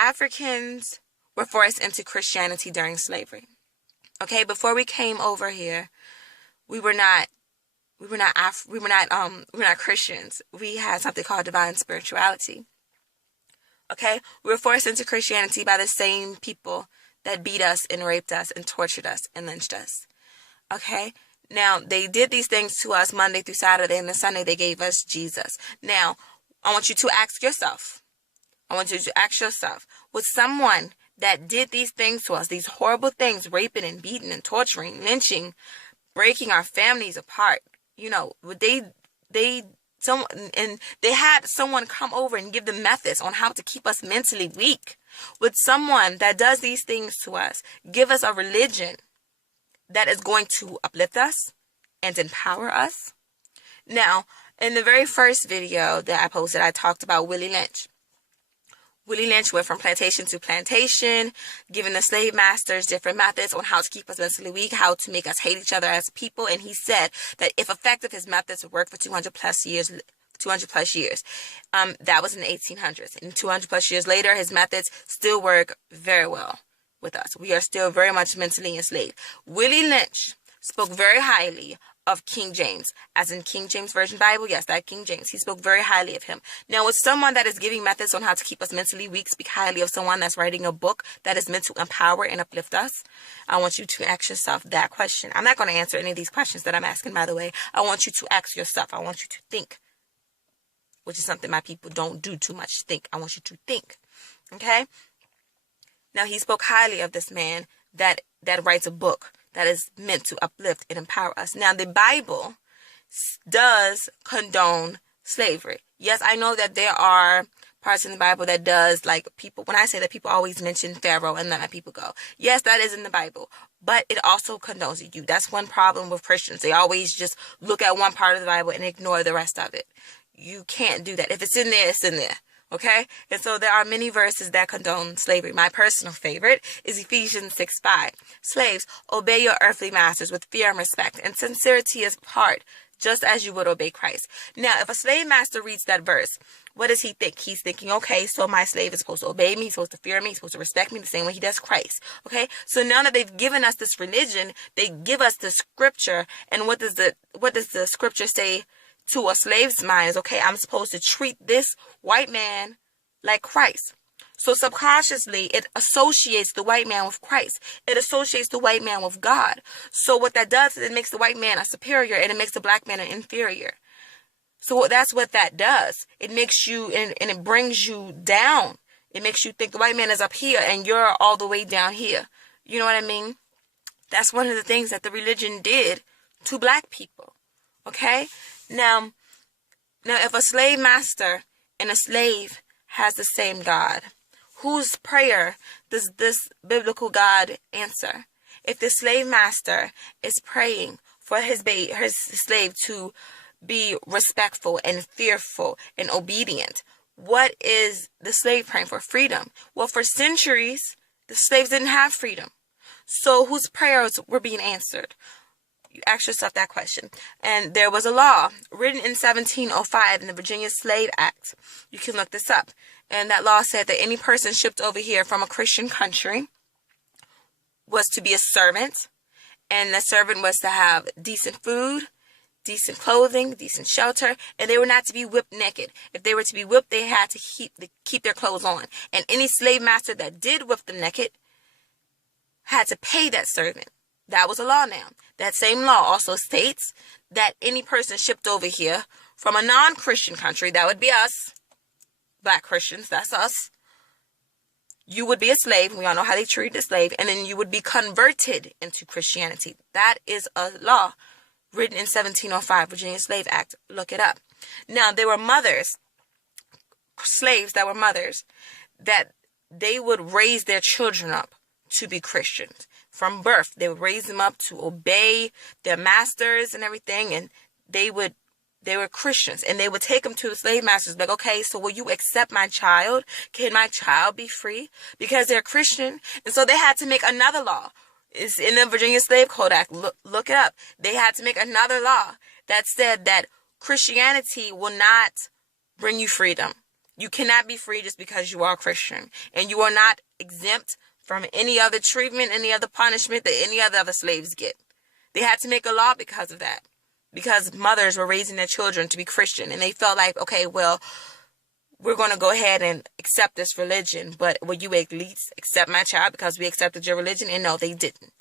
Africans were forced into Christianity during slavery. Okay, before we came over here, we were not Christians. We had something called divine spirituality. Okay, we were forced into Christianity by the same people that beat us and raped us and tortured us and lynched us. Okay, now they did these things to us Monday through Saturday, and then Sunday they gave us Jesus. Now, I want you to ask yourself, was someone that did these things to us, these horrible things, raping and beating and torturing, lynching, breaking our families apart, would they had someone come over and give them methods on how to keep us mentally weak? Would someone that does these things to us give us a religion that is going to uplift us and empower us? Now, in the very first video that I posted, I talked about Willie Lynch. Willie Lynch went from plantation to plantation, giving the slave masters different methods on how to keep us mentally weak, how to make us hate each other as people. And he said that if effective, his methods would work for 200 plus years. That was in the 1800s. And 200 plus years later, his methods still work very well with us. We are still very much mentally enslaved. Willie Lynch spoke very highly of King James, as in King James Version Bible. Yes, that King James. He spoke very highly of him. Now, with someone that is giving methods on how to keep us mentally weak speak highly of someone that's writing a book that is meant to empower and uplift us? I want you to ask yourself that question. I'm not going to answer any of these questions that I'm asking, by the way. I want you to ask yourself. I want you to think, which is something my people don't do too much. Think. I want you to think. Okay? Now, he spoke highly of this man that writes a book that is meant to uplift and empower us. Now, the Bible does condone slavery. Yes, I know that there are parts in the Bible that does, like, people, when I say that, people always mention Pharaoh and let my people go. Yes, that is in the Bible, but it also condones you. That's one problem with Christians. They always just look at one part of the Bible and ignore the rest of it. You can't do that. If it's in there, it's in there. Okay? And so there are many verses that condone slavery. My personal favorite is Ephesians 6:5. Slaves, obey your earthly masters with fear and respect and sincerity as heart, just as you would obey Christ. Now, if a slave master reads that verse, what does he think? He's thinking, okay, so my slave is supposed to obey me, he's supposed to fear me, he's supposed to respect me the same way he does Christ. Okay? So now that they've given us this religion, they give us the scripture, and what does the scripture say to a slave's mind is, okay, I'm supposed to treat this white man like Christ. So subconsciously, it associates the white man with Christ. It associates the white man with God. So what that does is it makes the white man a superior and it makes the black man an inferior. So that's what that does. It makes you, and it brings you down. It makes you think the white man is up here and you're all the way down here. You know what I mean? That's one of the things that the religion did to black people. Okay? Now, if a slave master and a slave has the same God, whose prayer does this biblical God answer? If the slave master is praying for his slave to be respectful and fearful and obedient, what is the slave praying for? Freedom. Well, for centuries, the slaves didn't have freedom. So whose prayers were being answered? You ask yourself that question. And there was a law written in 1705 in the Virginia Slave Act. You can look this up. And that law said that any person shipped over here from a Christian country was to be a servant. And the servant was to have decent food, decent clothing, decent shelter, and they were not to be whipped naked. If they were to be whipped, they had to keep their clothes on. And any slave master that did whip them naked had to pay that servant. That was a law now. That same law also states that any person shipped over here from a non-Christian country, that would be us, black Christians, that's us, you would be a slave. We all know how they treated the slave. And then you would be converted into Christianity. That is a law written in 1705, Virginia Slave Act. Look it up. Now, there were mothers, slaves that were mothers, that they would raise their children up to be Christians. From birth, they would raise them up to obey their masters and everything, and they were Christians, and they would take them to the slave masters, like, okay, so will you accept my child? Can my child be free? Because they're Christian. And so they had to make another law. It's in the Virginia Slave Code Act. Look it up. They had to make another law that said that Christianity will not bring you freedom. You cannot be free just because you are a Christian. And you are not exempt from any other treatment, any other punishment that any other slaves get. They had to make a law because of that. Because mothers were raising their children to be Christian. And they felt like, okay, well, we're going to go ahead and accept this religion. But will you at least accept my child because we accepted your religion? And no, they didn't.